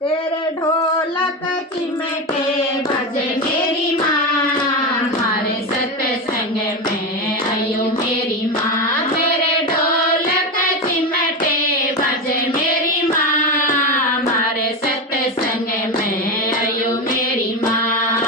तेरे ढोलक चिमटे बजे मेरी माँ, मारे सत्संग में आयो मेरी माँ। तेरे ढोलक चिमटे बजे मेरी माँ, मारे सत्संग में आयो मेरी माँ।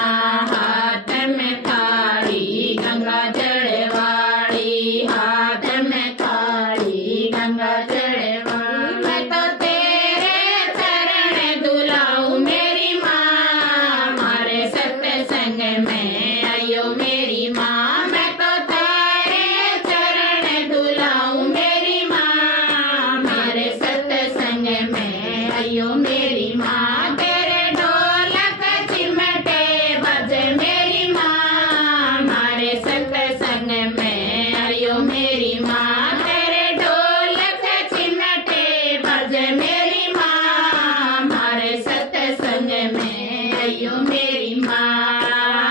हाथ में थाली गंगा जल वाली, हाथ में थाली गंगा जल वाली। मैं तो तेरे चरण दुलाऊं मेरी माँ, मारे सत्संग में आयो मेरी माँ। मैं तो तेरे चरण दुलाऊं मेरी माँ, मारे सत्संग में आयो मेरी माँ। तेरे ढोलक चिमटे बजे मेरी माँ, मारे सत्संग में आयो मेरी माँ। तेरे ढोलक चिमटे बजे मेरी माँ, मारे सत्संग में आयो मेरी माँ।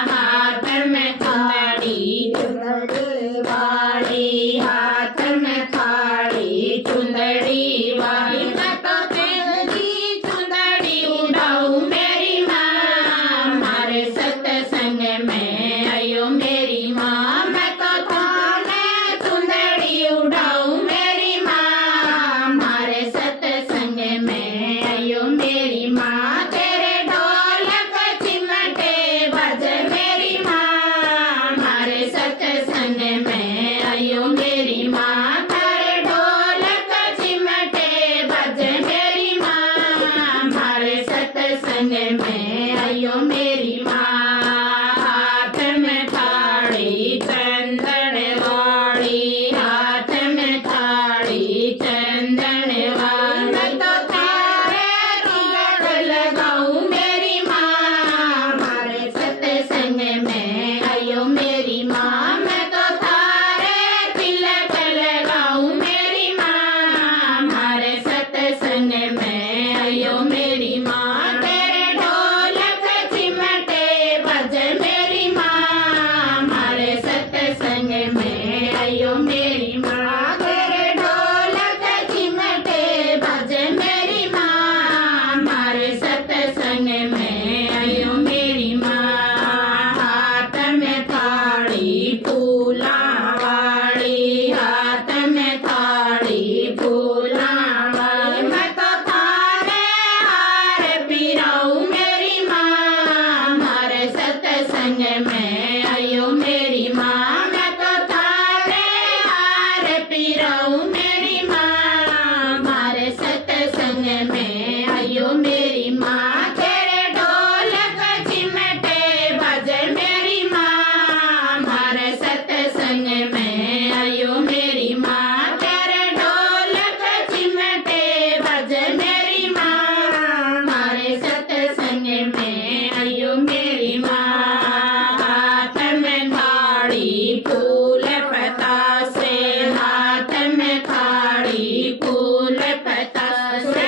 हाथ में थाली चुंदड़ी वाली, हाथ में थाली चुंदड़ी वाली। मैं तो तेरी चुंदड़ी उड़ाऊं मेरी माँ, मारे सत्संग में आयो मेरी माँ। मैं तो थाने चुंदड़ी उड़ाऊं मेरी माँ, मारे सत्संग में आयो मेरी माँ। तेरे ढोलक चिमटे बजे मेरी माँ, मारे सत्संग में आयो मेरी माँ। तेरे ढोलक चिमटे बजे मेरी माँ, मारे सत्संग में आयो मेरी माँ। हाथ में थाली चंदन वाली, हाथ में थाली चंदन वाली। मैं तो तारे तिलक लगाऊं मेरी माँ, मारे सत्संग में आयो मेरी माँ। मैं तो तारे तिलक लगाऊं मेरी माँ, मारे सत्संग में आयो मेरी माँ। तेरे ढोलक चिमटे बजे मेरी माँ, मारे सत्संग में आयो मेरी माँ। तेरे ढोलक चिमटे बजे मेरी माँ, मारे सत्संग में आयो मेरी माँ। हाथ में थाली फूला वाली, हाथ में थाली फूला वाली। मैं तो थाने हार पिराऊं मेरी माँ, मारे सत्संग में आयो मेरी माँ। मैं तो थाने हार पिराऊं मेरी माँ, मारे सत्संग में आयो मेरी माँ। तेरे ढोलक चिमटे बजे मेरी माँ, मारे सत्संग में आयो मेरी माँ। तेरे ढोलक चिमटे बजे मेरी माँ, मारे सत्संग में आयो मेरी माँ। हाथ में थाली फूल पतासे, हाथ में थाली फूल पतासे।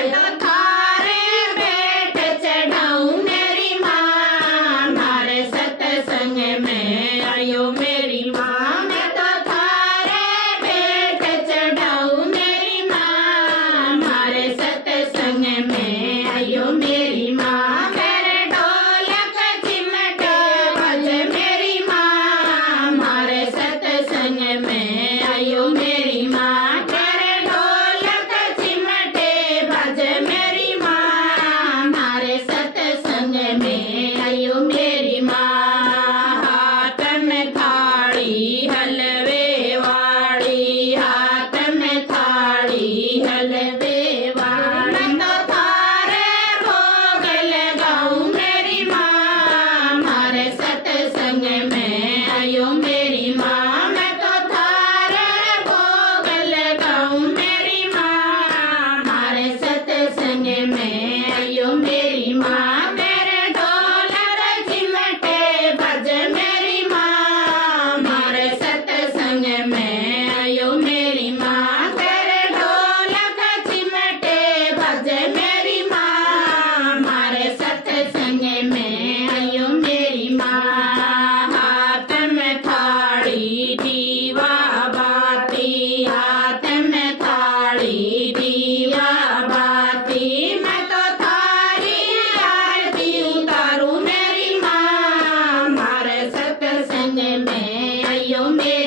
आयो मेरी